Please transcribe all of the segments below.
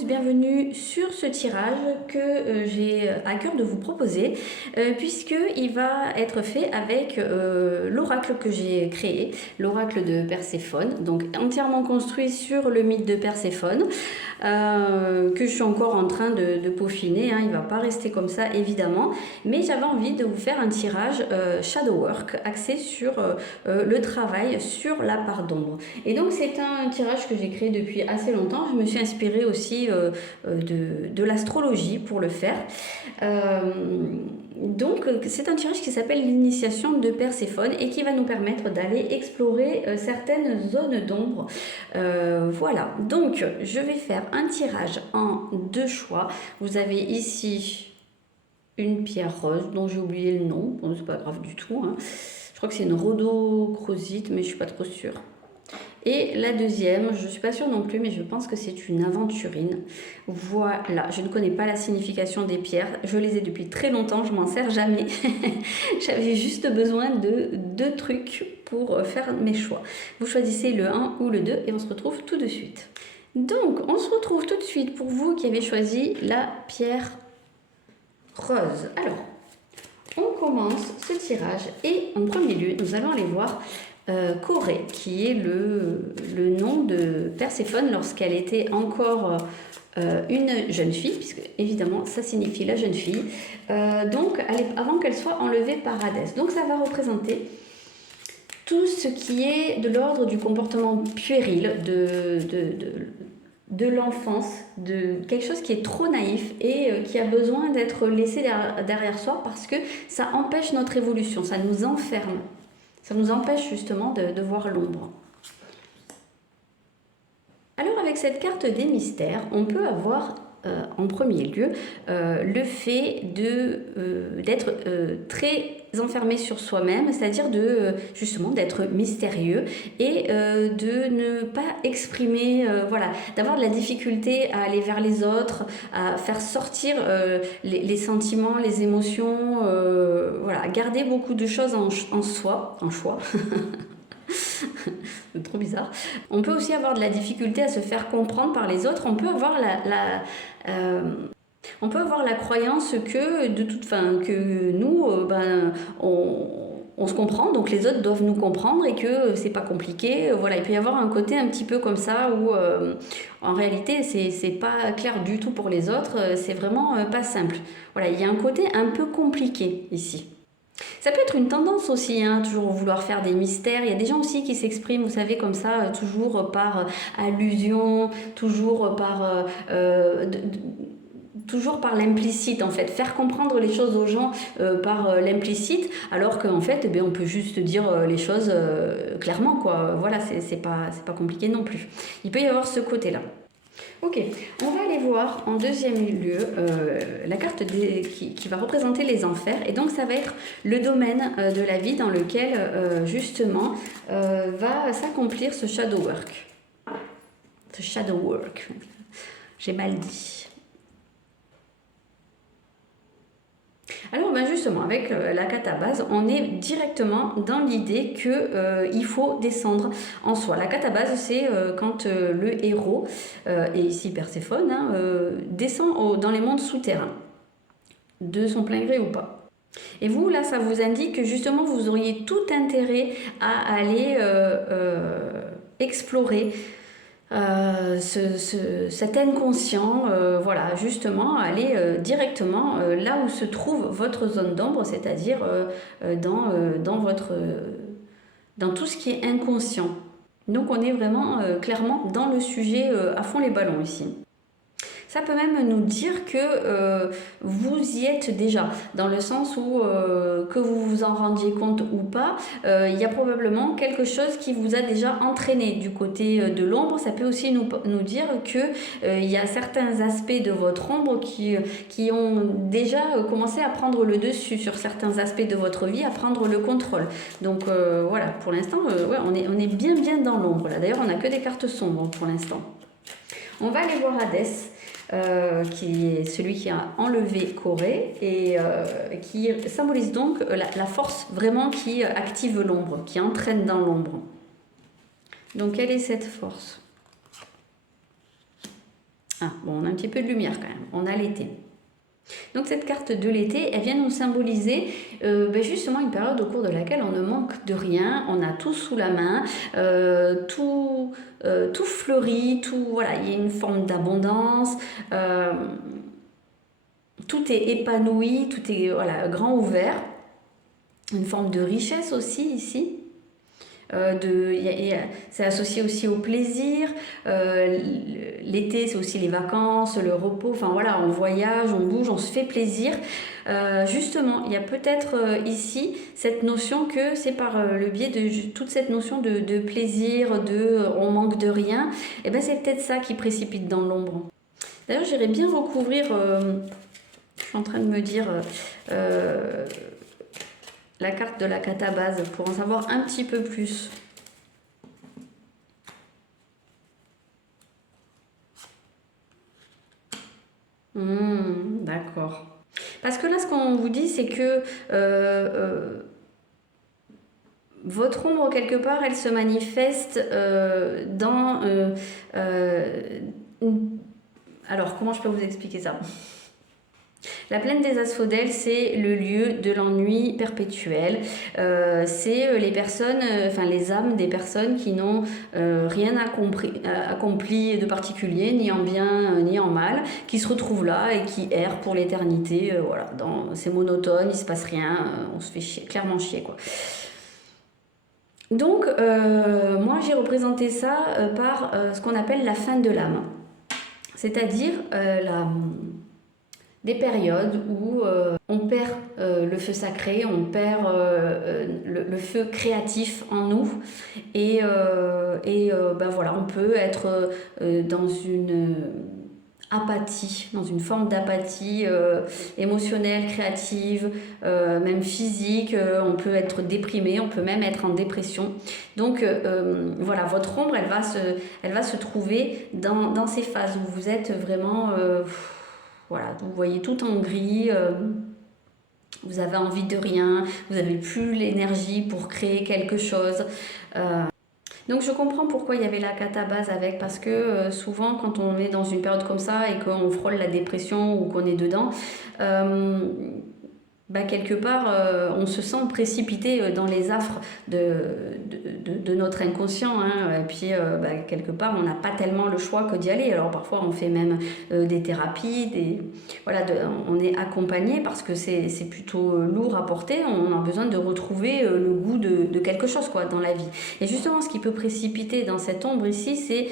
tous, bienvenue sur ce tirage que j'ai à cœur de vous proposer puisqu'il va être fait avec l'oracle que j'ai créé, l'oracle de Perséphone, donc entièrement construit sur le mythe de Perséphone que je suis encore en train de peaufiner, hein. Il ne va pas rester comme ça évidemment, mais j'avais envie de vous faire un tirage shadow work axé sur le travail sur la part d'ombre. Et donc c'est un tirage que j'ai créé depuis assez longtemps. Je me suis inspirée aussi de l'astrologie pour le faire. Donc c'est un tirage qui s'appelle l'initiation de Perséphone et qui va nous permettre d'aller explorer certaines zones d'ombre. Voilà, donc je vais faire un tirage en deux choix. Vous avez ici une pierre rose dont j'ai oublié le nom, bon, c'est pas grave du tout, hein. Je crois que c'est une rhodochrosite, mais je suis pas trop sûre. Et la deuxième, je ne suis pas sûre non plus, mais je pense que c'est une aventurine. Voilà, je ne connais pas la signification des pierres. Je les ai depuis très longtemps, je m'en sers jamais. J'avais juste besoin de deux trucs pour faire mes choix. Vous choisissez le 1 ou le 2 et on se retrouve tout de suite. Donc, on se retrouve tout de suite pour vous qui avez choisi la pierre rose. Alors, on commence ce tirage et en premier lieu, nous allons aller voir Corée, qui est le nom de Perséphone lorsqu'elle était encore une jeune fille, puisque évidemment ça signifie la jeune fille, donc avant qu'elle soit enlevée par Hadès. Donc ça va représenter tout ce qui est de l'ordre du comportement puéril, de l'enfance, de quelque chose qui est trop naïf et qui a besoin d'être laissé derrière soi parce que ça empêche notre évolution, ça nous enferme. Ça nous empêche justement de voir l'ombre. Alors avec cette carte des mystères, on peut avoir en premier lieu le fait d'être très enfermé sur soi-même, c'est-à-dire justement d'être mystérieux et de ne pas exprimer, voilà, d'avoir de la difficulté à aller vers les autres, à faire sortir les sentiments, les émotions, voilà, garder beaucoup de choses en soi, en choix. C'est trop bizarre. On peut aussi avoir de la difficulté à se faire comprendre par les autres. On peut avoir on peut avoir la croyance que que nous, on se comprend, donc les autres doivent nous comprendre et que c'est pas compliqué. Voilà, il peut y avoir un côté un petit peu comme ça où en réalité c'est pas clair du tout pour les autres, c'est vraiment pas simple. Voilà, il y a un côté un peu compliqué ici. Ça peut être une tendance aussi, hein, toujours vouloir faire des mystères. Il y a des gens aussi qui s'expriment, vous savez, comme ça, toujours par allusion, toujours toujours par l'implicite en fait, faire comprendre les choses aux gens par l'implicite, alors qu'en fait, on peut juste dire les choses clairement, quoi. Voilà, c'est pas compliqué non plus. Il peut y avoir ce côté-là. Ok, on va aller voir en deuxième lieu la carte qui va représenter les enfers. Et donc ça va être le domaine de la vie dans lequel justement va s'accomplir ce shadow work. Ce shadow work, j'ai mal dit. Alors justement, avec la carte à base, on est directement dans l'idée qu'il faut descendre en soi. La carte à base, c'est quand le héros, et ici Perséphone, hein, descend dans les mondes souterrains, de son plein gré ou pas. Et vous, là, ça vous indique que justement, vous auriez tout intérêt à aller explorer cet inconscient, voilà, justement, aller directement là où se trouve votre zone d'ombre, c'est-à-dire dans tout ce qui est inconscient. Donc on est vraiment clairement dans le sujet à fond les ballons ici. Ça peut même nous dire que vous y êtes déjà, dans le sens où, que vous vous en rendiez compte ou pas, il y a probablement quelque chose qui vous a déjà entraîné du côté de l'ombre. Ça peut aussi nous dire qu'il y a certains aspects de votre ombre qui ont déjà commencé à prendre le dessus sur certains aspects de votre vie, à prendre le contrôle. Donc voilà, pour l'instant, ouais, on est bien dans l'ombre là. D'ailleurs, on n'a que des cartes sombres pour l'instant. On va aller voir Hadès. Qui est celui qui a enlevé Corée et qui symbolise donc la force vraiment qui active l'ombre, qui entraîne dans l'ombre. Donc quelle est cette force? Ah, bon, on a un petit peu de lumière quand même. On a l'été. Donc cette carte de l'été, elle vient nous symboliser justement une période au cours de laquelle on ne manque de rien, on a tout sous la main, tout fleurit, tout, voilà, il y a une forme d'abondance, tout est épanoui, tout est voilà, grand ouvert, une forme de richesse aussi ici. C'est associé aussi au plaisir. L'été, c'est aussi les vacances, le repos. Enfin voilà, on voyage, on bouge, on se fait plaisir. Justement, il y a peut-être ici cette notion que c'est par le biais de toute cette notion de plaisir, on manque de rien. Et ben c'est peut-être ça qui précipite dans l'ombre. D'ailleurs, j'irais bien recouvrir. Je suis en train de me dire. La carte de la catabase pour en savoir un petit peu plus. D'accord. Parce que là, ce qu'on vous dit, c'est que votre ombre, quelque part, elle se manifeste dans... alors, comment je peux vous expliquer ça ? La plaine des asphodèles, c'est le lieu de l'ennui perpétuel. C'est les personnes, enfin les âmes des personnes qui n'ont rien accompli de particulier, ni en bien ni en mal, qui se retrouvent là et qui errent pour l'éternité. Voilà, c'est monotone, il se passe rien, on se fait clairement chier quoi. Donc, moi j'ai représenté ça par ce qu'on appelle la fin de l'âme, c'est-à-dire des périodes où on perd le feu sacré, on perd le feu créatif en nous et voilà, on peut être dans une apathie, dans une forme d'apathie émotionnelle, créative, même physique, on peut être déprimé, on peut même être en dépression. Donc voilà, votre ombre, elle va se trouver dans ces phases où vous êtes vraiment... voilà, vous voyez tout en gris, vous avez envie de rien, vous n'avez plus l'énergie pour créer quelque chose. Donc je comprends pourquoi il y avait la catabase avec, parce que souvent quand on est dans une période comme ça et qu'on frôle la dépression ou qu'on est dedans, quelque part, on se sent précipité dans les affres de notre inconscient. Hein, et puis, quelque part, on n'a pas tellement le choix que d'y aller. Alors, parfois, on fait même des thérapies. Voilà, on est accompagné parce que c'est plutôt lourd à porter. On a besoin de retrouver le goût de quelque chose quoi, dans la vie. Et justement, ce qui peut précipiter dans cette ombre ici, c'est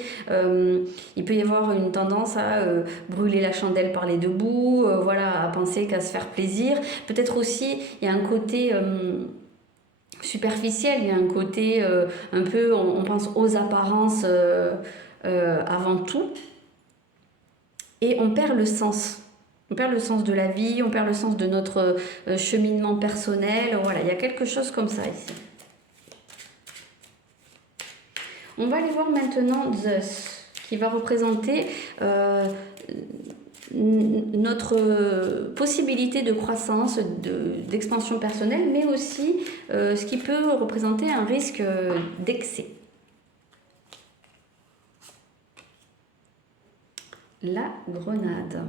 il peut y avoir une tendance à brûler la chandelle par les deux bouts, voilà, à penser qu'à se faire plaisir. Peut-être aussi, il y a un côté superficiel, il y a un côté un peu, on pense aux apparences avant tout, et on perd le sens. On perd le sens de la vie, on perd le sens de notre cheminement personnel. Voilà, il y a quelque chose comme ça ici. On va aller voir maintenant Zeus, qui va représenter notre possibilité de croissance, d'expansion personnelle, mais aussi ce qui peut représenter un risque d'excès. La grenade.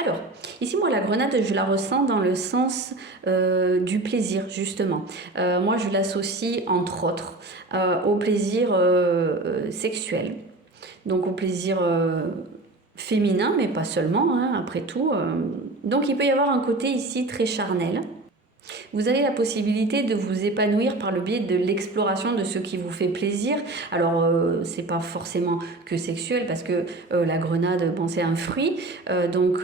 Alors, ici, moi, la grenade, je la ressens dans le sens du plaisir, justement. Moi, je l'associe, entre autres, au plaisir sexuel. Donc, au plaisir féminin, mais pas seulement, hein, après tout. Donc, il peut y avoir un côté ici très charnel. Vous avez la possibilité de vous épanouir par le biais de l'exploration de ce qui vous fait plaisir. Alors, c'est pas forcément que sexuel, parce que la grenade, bon, c'est un fruit. Donc,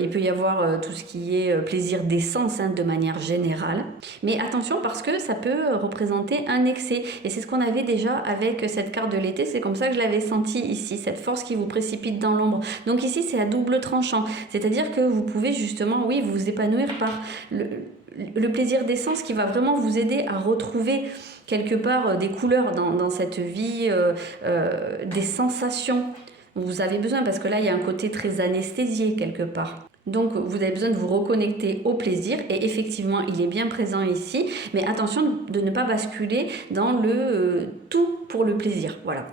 il peut y avoir tout ce qui est plaisir des sens, hein, de manière générale. Mais attention, parce que ça peut représenter un excès. Et c'est ce qu'on avait déjà avec cette carte de l'été. C'est comme ça que je l'avais senti ici, cette force qui vous précipite dans l'ombre. Donc ici, c'est à double tranchant. C'est-à-dire que vous pouvez justement, oui, vous épanouir par le plaisir des sens qui va vraiment vous aider à retrouver quelque part des couleurs dans cette vie, des sensations dont vous avez besoin, parce que là il y a un côté très anesthésié quelque part. Donc vous avez besoin de vous reconnecter au plaisir, et effectivement il est bien présent ici, mais attention de ne pas basculer dans le tout pour le plaisir, voilà.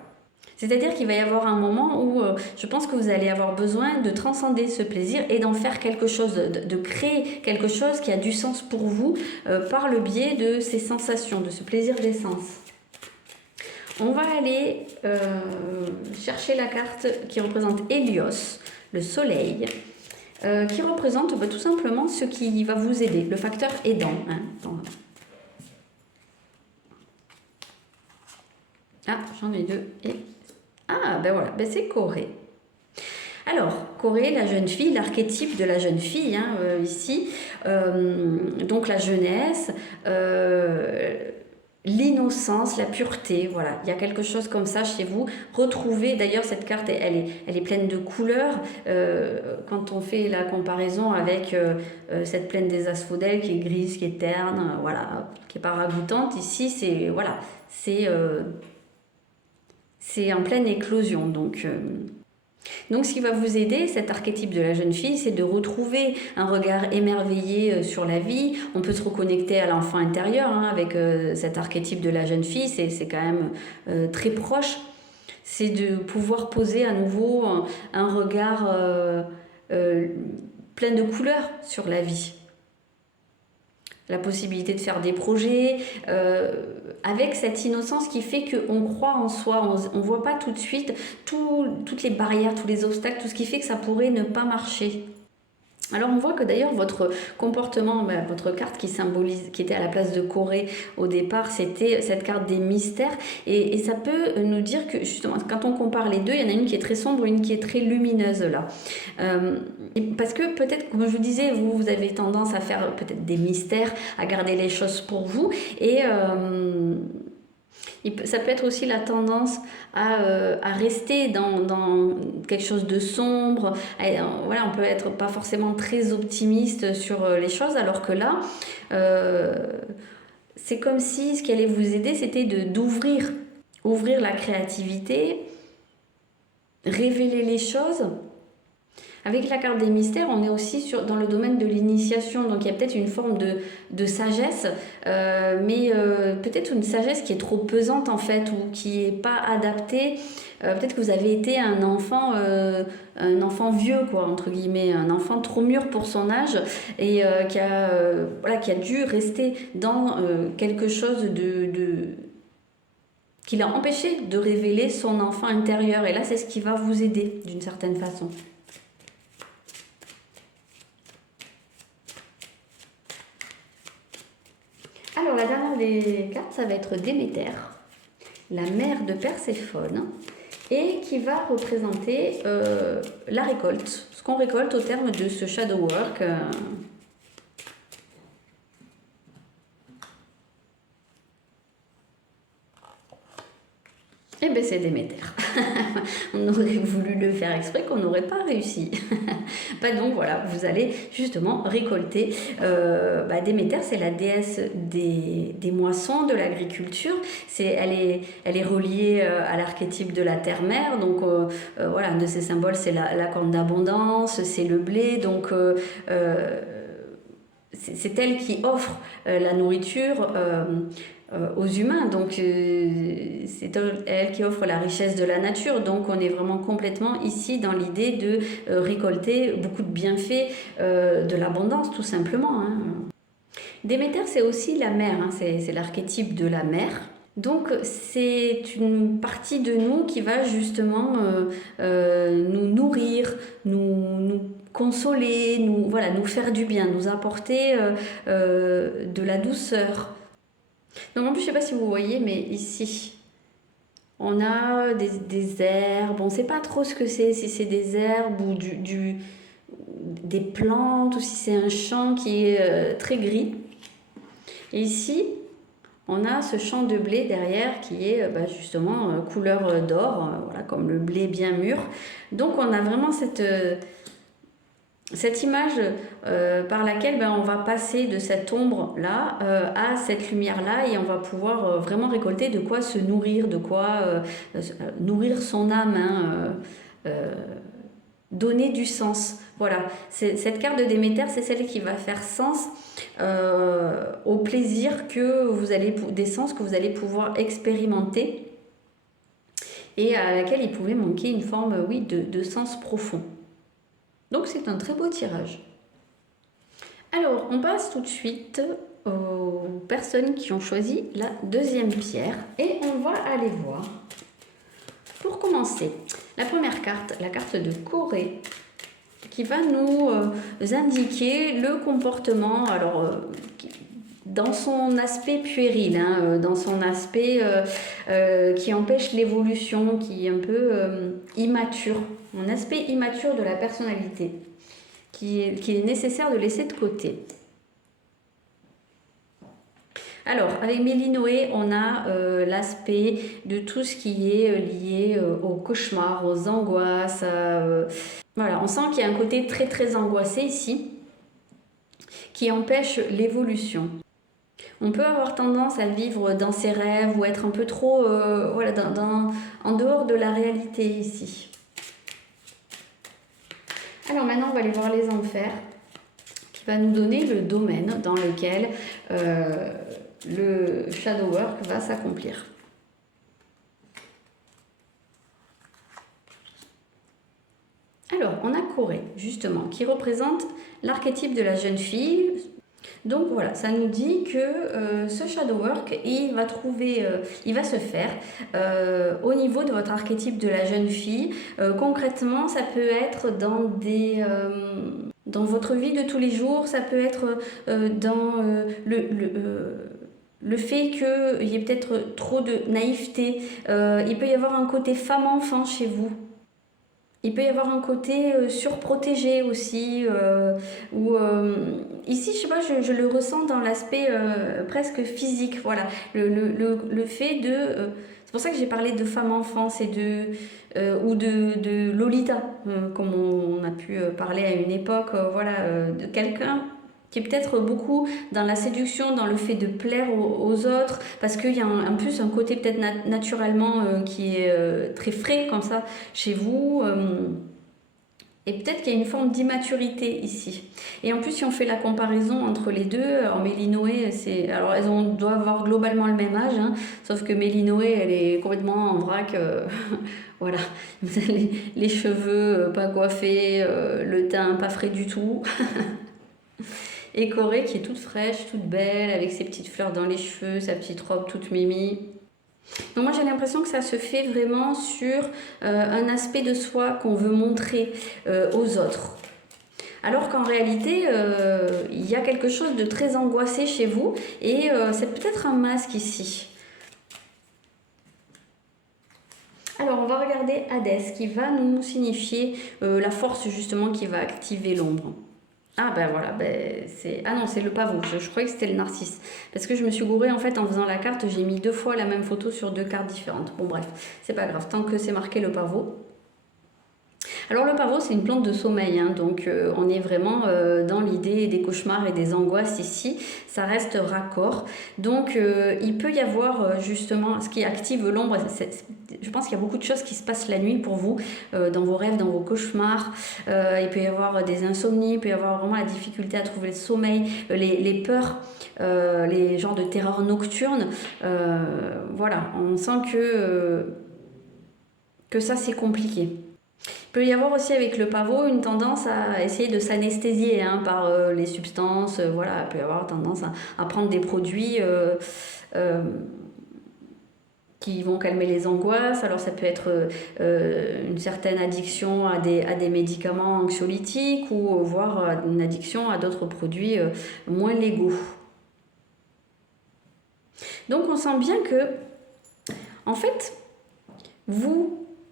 C'est-à-dire qu'il va y avoir un moment où je pense que vous allez avoir besoin de transcender ce plaisir et d'en faire quelque chose, de créer quelque chose qui a du sens pour vous par le biais de ces sensations, de ce plaisir d'essence. On va aller chercher la carte qui représente Hélios, le soleil, qui représente tout simplement ce qui va vous aider, le facteur aidant. Hein. Ah, j'en ai deux. Et... Ah, ben voilà, ben c'est Corée. Alors, Corée, la jeune fille, l'archétype de la jeune fille, hein, ici, donc la jeunesse, l'innocence, la pureté, voilà, il y a quelque chose comme ça chez vous. Retrouvez, d'ailleurs cette carte, elle est pleine de couleurs, quand on fait la comparaison avec cette plaine des asphodèles qui est grise, qui est terne, voilà, qui est pas ragoûtante, ici c'est, voilà, c'est en pleine éclosion, donc ce qui va vous aider, cet archétype de la jeune fille, c'est de retrouver un regard émerveillé sur la vie. On peut se reconnecter à l'enfant intérieur hein, avec cet archétype de la jeune fille, c'est quand même très proche. C'est de pouvoir poser à nouveau un regard plein de couleurs sur la vie. La possibilité de faire des projets, avec cette innocence qui fait qu'on croit en soi, on ne voit pas tout de suite toutes les barrières, tous les obstacles, tout ce qui fait que ça pourrait ne pas marcher. Alors on voit que d'ailleurs votre comportement, votre carte qui symbolise, qui était à la place de Corée au départ, c'était cette carte des mystères et ça peut nous dire que justement quand on compare les deux, il y en a une qui est très sombre, une qui est très lumineuse là. Parce que peut-être, comme je vous disais, vous avez tendance à faire peut-être des mystères, à garder les choses pour vous et ça peut être aussi la tendance à rester dans quelque chose de sombre. Voilà, on peut être pas forcément très optimiste sur les choses, alors que là, c'est comme si ce qui allait vous aider, c'était d'ouvrir la créativité, révéler les choses. Avec la carte des mystères, on est aussi dans le domaine de l'initiation, donc il y a peut-être une forme de sagesse, mais peut-être une sagesse qui est trop pesante en fait, ou qui n'est pas adaptée. Peut-être que vous avez été un enfant vieux, quoi, entre guillemets, un enfant trop mûr pour son âge, et qui a dû rester dans quelque chose qui l'a empêché de révéler son enfant intérieur. Et là, c'est ce qui va vous aider d'une certaine façon. Alors la dernière des cartes, ça va être Déméter, la mère de Perséphone, et qui va représenter la récolte, ce qu'on récolte au terme de ce shadow work. Eh bien, c'est Déméter. On aurait voulu le faire exprès qu'on n'aurait pas réussi. Donc voilà, vous allez justement récolter. Déméter, c'est la déesse des moissons, de l'agriculture. Elle est reliée à l'archétype de la terre-mère. Donc voilà, un de ses symboles, c'est la corne d'abondance, c'est le blé. Donc c'est elle qui offre la nourriture aux humains, donc c'est elle qui offre la richesse de la nature, donc on est vraiment complètement ici dans l'idée de récolter beaucoup de bienfaits, de l'abondance tout simplement. Hein. Déméter, c'est aussi la mer, hein, c'est l'archétype de la mer. Donc c'est une partie de nous qui va justement nous nourrir, nous consoler, nous faire du bien, nous apporter de la douceur. Donc en plus, je ne sais pas si vous voyez, mais ici, on a des herbes. On ne sait pas trop ce que c'est, si c'est des herbes ou des plantes, ou si c'est un champ qui est très gris. Et ici, on a ce champ de blé derrière qui est justement couleur d'or, voilà, comme le blé bien mûr. Donc on a vraiment cette image par laquelle on va passer de cette ombre-là à cette lumière-là, et on va pouvoir vraiment récolter de quoi se nourrir, de quoi nourrir son âme, hein, donner du sens. Voilà, cette carte de Déméter, c'est celle qui va faire sens au plaisir que vous allez, des sens que vous allez pouvoir expérimenter. et à laquelle il pouvait manquer une forme, oui, de sens profond. Donc c'est un très beau tirage. Alors, on passe tout de suite aux personnes qui ont choisi la deuxième pierre et on va aller voir. Pour commencer, la première carte, la carte de Corée, qui va nous indiquer le comportement, alors dans son aspect puéril, hein, dans son aspect qui empêche l'évolution, qui est un peu immature, un aspect immature de la personnalité, qu'il est nécessaire de laisser de côté. Alors, avec Mélinoé, on a l'aspect de tout ce qui est lié aux cauchemars, aux angoisses. Voilà, on sent qu'il y a un côté très très angoissé ici, qui empêche l'évolution. On peut avoir tendance à vivre dans ses rêves ou être un peu trop voilà, en dehors de la réalité ici. Alors maintenant, on va aller voir les enfers, qui va nous donner le domaine dans lequel le shadow work va s'accomplir. Alors, on a Corée, justement, qui représente l'archétype de la jeune fille. Donc voilà, ça nous dit que ce shadow work, il va se faire au niveau de votre archétype de la jeune fille. Concrètement, ça peut être dans votre vie de tous les jours, ça peut être dans le fait qu'il y ait peut-être trop de naïveté. Il peut y avoir un côté femme-enfant chez vous. Il peut y avoir un côté surprotégé aussi, ici, je sais pas, je le ressens dans l'aspect presque physique, voilà, le fait de... c'est pour ça que j'ai parlé de femme-enfant, ou de Lolita, comme on a pu parler à une époque, voilà, de quelqu'un qui est peut-être beaucoup dans la séduction, dans le fait de plaire aux autres, parce qu'il y a en plus un côté peut-être naturellement qui est très frais comme ça chez vous, et peut-être qu'il y a une forme d'immaturité ici. Et en plus, si on fait la comparaison entre les deux, alors Mélinoé, alors doivent avoir globalement le même âge, hein, sauf que Mélinoé, elle est complètement en vrac, voilà, les cheveux pas coiffés, le teint pas frais du tout. Et Corée qui est toute fraîche, toute belle, avec ses petites fleurs dans les cheveux, sa petite robe toute mimi. Donc moi j'ai l'impression que ça se fait vraiment sur un aspect de soi qu'on veut montrer aux autres. Alors qu'en réalité, il y a quelque chose de très angoissé chez vous et c'est peut-être un masque ici. Alors on va regarder Hadès qui va nous signifier la force justement qui va activer l'ombre. Ah ben voilà, c'est... Ah non, c'est le pavot, je croyais que c'était le narcisse. Parce que je me suis gourée en fait en faisant la carte, j'ai mis 2 fois la même photo sur 2 cartes différentes. Bon bref, c'est pas grave, tant que c'est marqué le pavot. Alors le pavot c'est une plante de sommeil, hein, donc on est vraiment dans l'idée des cauchemars et des angoisses ici, ça reste raccord. Donc il peut y avoir justement ce qui active l'ombre, je pense qu'il y a beaucoup de choses qui se passent la nuit pour vous, dans vos rêves, dans vos cauchemars, il peut y avoir des insomnies, il peut y avoir vraiment la difficulté à trouver le sommeil, les peurs, les genres de terreur nocturne, voilà, on sent que ça c'est compliqué. Il peut y avoir aussi avec le pavot une tendance à essayer de s'anesthésier hein, par les substances, voilà, il peut y avoir tendance à prendre des produits qui vont calmer les angoisses. Alors ça peut être une certaine addiction à des médicaments anxiolytiques ou voire une addiction à d'autres produits moins légaux. Donc on sent bien que, en fait,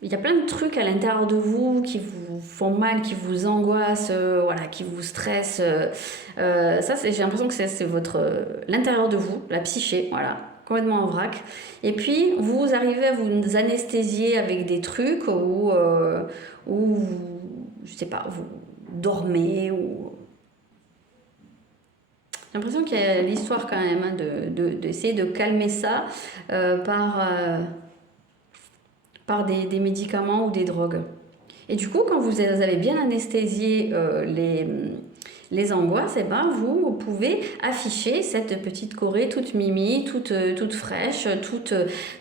il y a plein de trucs à l'intérieur de vous qui vous font mal, qui vous angoissent, voilà, qui vous stressent. Ça, j'ai l'impression que c'est l'intérieur de vous, la psyché, voilà, complètement en vrac. Et puis, vous arrivez à vous anesthésier avec des trucs où je sais pas, vous dormez ou... J'ai l'impression qu'il y a l'histoire quand même hein, d'essayer de calmer ça par des médicaments ou des drogues. Et du coup, quand vous avez bien anesthésié les angoisses, eh ben, vous pouvez afficher cette petite Corée toute mimi, toute fraîche,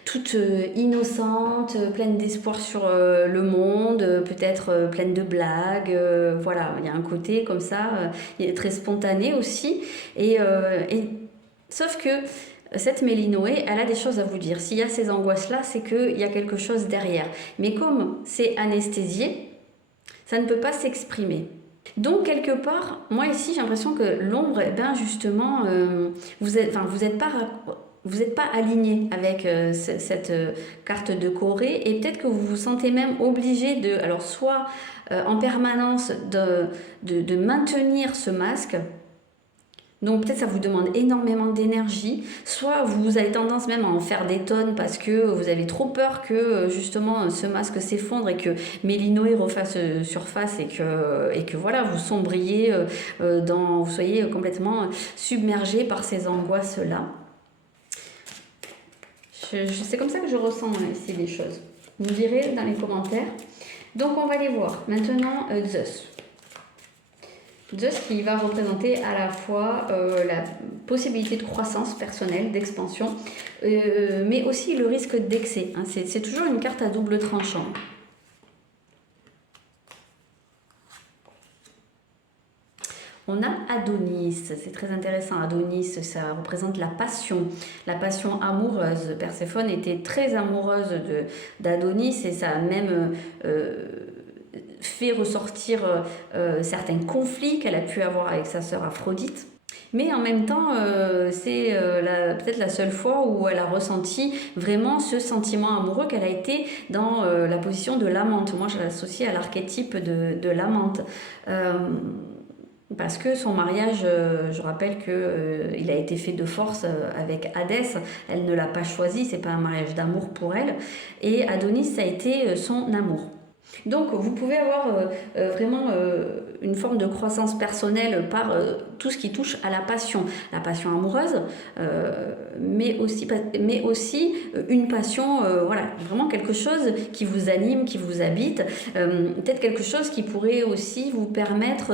toute innocente, pleine d'espoir sur le monde, peut-être pleine de blagues. Voilà, il y a un côté comme ça, il est très spontané aussi. Sauf que cette Mélinoé, elle a des choses à vous dire. S'il y a ces angoisses-là, c'est qu'il y a quelque chose derrière. Mais comme c'est anesthésié, ça ne peut pas s'exprimer. Donc, quelque part, moi ici, j'ai l'impression que l'ombre, eh ben, justement, vous n'êtes pas aligné avec cette carte de Corée et peut-être que vous vous sentez même obligé de, alors soit en permanence de maintenir ce masque. Donc peut-être ça vous demande énormément d'énergie, soit vous avez tendance même à en faire des tonnes parce que vous avez trop peur que justement ce masque s'effondre et que Mélinoé refasse surface et que voilà, vous sombriez vous soyez complètement submergé par ces angoisses-là. C'est comme ça que je ressens ici les choses. Vous me direz dans les commentaires. Donc on va les voir. Maintenant, Zeus. Zeus qui va représenter à la fois la possibilité de croissance personnelle, d'expansion, mais aussi le risque d'excès. Hein. C'est toujours une carte à double tranchant. On a Adonis, c'est très intéressant. Adonis, ça représente la passion amoureuse. Perséphone était très amoureuse d'Adonis et ça a même fait ressortir certains conflits qu'elle a pu avoir avec sa sœur Aphrodite. Mais en même temps, c'est peut-être la seule fois où elle a ressenti vraiment ce sentiment amoureux, qu'elle a été dans la position de l'amante. Moi, je l'associe à l'archétype de l'amante. Parce que son mariage, je rappelle qu'il a été fait de force avec Hadès. Elle ne l'a pas choisi, c'est pas un mariage d'amour pour elle. Et Adonis, ça a été son amour. Donc vous pouvez avoir vraiment une forme de croissance personnelle par tout ce qui touche à la passion amoureuse, mais aussi une passion, voilà, vraiment quelque chose qui vous anime, qui vous habite, peut-être quelque chose qui pourrait aussi vous permettre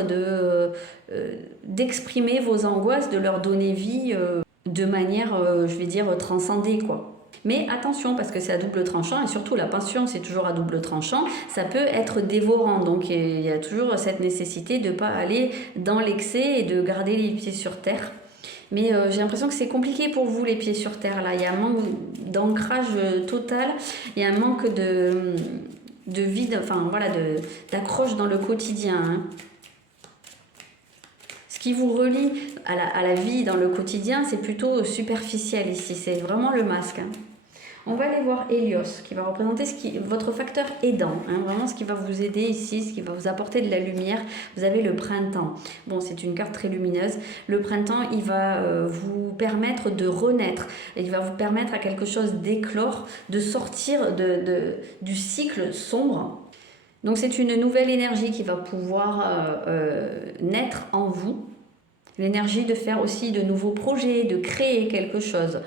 d'exprimer vos angoisses, de leur donner vie de manière, je vais dire, transcendée, quoi. Mais attention, parce que c'est à double tranchant, et surtout la passion, c'est toujours à double tranchant, ça peut être dévorant. Donc il y a toujours cette nécessité de ne pas aller dans l'excès et de garder les pieds sur terre. Mais j'ai l'impression que c'est compliqué pour vous, les pieds sur terre. Là, il y a un manque d'ancrage total, il y a un manque de vide, enfin voilà, d'accroche dans le quotidien. Hein. Ce qui vous relie à la vie dans le quotidien, c'est plutôt superficiel ici, c'est vraiment le masque. Hein. On va aller voir Hélios, qui va représenter votre facteur aidant, hein, vraiment ce qui va vous aider ici, ce qui va vous apporter de la lumière. Vous avez le printemps. Bon, c'est une carte très lumineuse. Le printemps, il va vous permettre de renaître. Il va vous permettre à quelque chose d'éclore, de sortir du cycle sombre. Donc c'est une nouvelle énergie qui va pouvoir naître en vous. L'énergie de faire aussi de nouveaux projets, de créer quelque chose.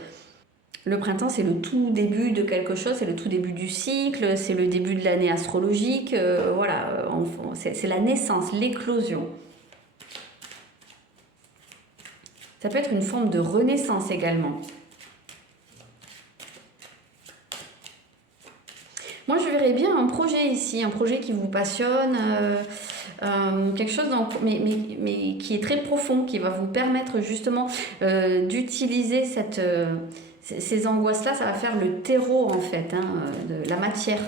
Le printemps, c'est le tout début de quelque chose, c'est le tout début du cycle, c'est le début de l'année astrologique, voilà, c'est la naissance, l'éclosion. Ça peut être une forme de renaissance également. Moi, je verrais bien un projet ici, un projet qui vous passionne, quelque chose mais qui est très profond, qui va vous permettre justement d'utiliser ces angoisses-là. Ça va faire le terreau en fait, hein, de la matière.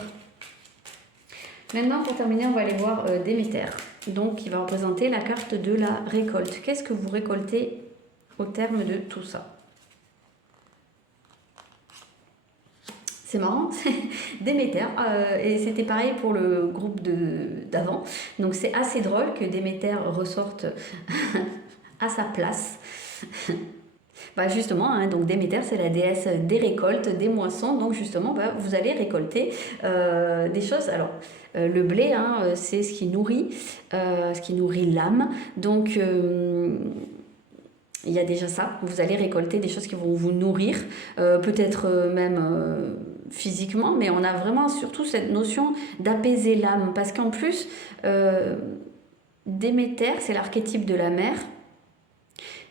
Maintenant, pour terminer, on va aller voir Déméter, donc qui va représenter la carte de la récolte. Qu'est-ce que vous récoltez au terme de tout ça? C'est marrant, Déméter, et c'était pareil pour le groupe d'avant. Donc c'est assez drôle que Déméter ressorte à sa place. Bah justement, hein, donc Déméter, c'est la déesse des récoltes, des moissons. Donc justement, bah, vous allez récolter des choses. Alors, le blé, hein, c'est ce qui nourrit l'âme. Donc il y a déjà ça, vous allez récolter des choses qui vont vous nourrir, peut-être même physiquement, mais on a vraiment surtout cette notion d'apaiser l'âme, parce qu'en plus, Déméter, c'est l'archétype de la mère.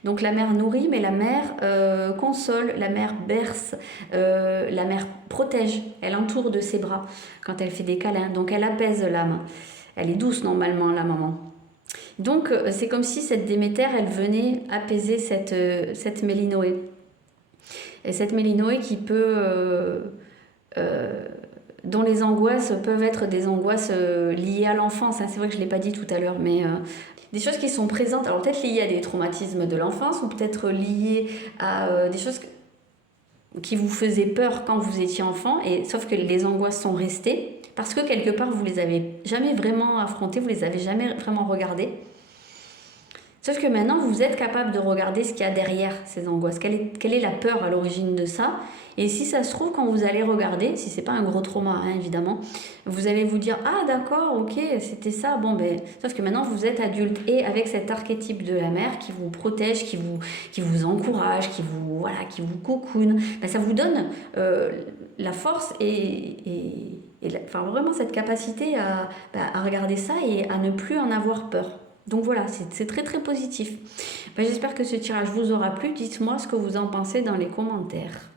Donc la mère nourrit, mais la mère console, la mère berce, la mère protège, elle entoure de ses bras quand elle fait des câlins, donc elle apaise l'âme. Elle est douce normalement, la maman. Donc c'est comme si cette Déméter, elle venait apaiser cette Mélinoé. Et cette Mélinoé qui peut... dont les angoisses peuvent être des angoisses liées à l'enfance. Hein. C'est vrai que je ne l'ai pas dit tout à l'heure, mais des choses qui sont présentes, alors peut-être liées à des traumatismes de l'enfance ou peut-être liées à des choses qui vous faisaient peur quand vous étiez enfant, et sauf que les angoisses sont restées parce que quelque part vous les avez jamais vraiment affrontées, vous les avez jamais vraiment regardées. Sauf que maintenant, vous êtes capable de regarder ce qu'il y a derrière ces angoisses. Quelle est la peur à l'origine de ça? Et si ça se trouve, quand vous allez regarder, si c'est pas un gros trauma, hein, évidemment, vous allez vous dire, ah d'accord, ok, c'était ça, bon ben... Sauf que maintenant, vous êtes adulte et avec cet archétype de la mère qui vous protège, qui vous encourage, qui vous cocoune, ben, ça vous donne la force enfin, vraiment cette capacité à regarder ça et à ne plus en avoir peur. Donc voilà, c'est très très positif. Ben, j'espère que ce tirage vous aura plu. Dites-moi ce que vous en pensez dans les commentaires.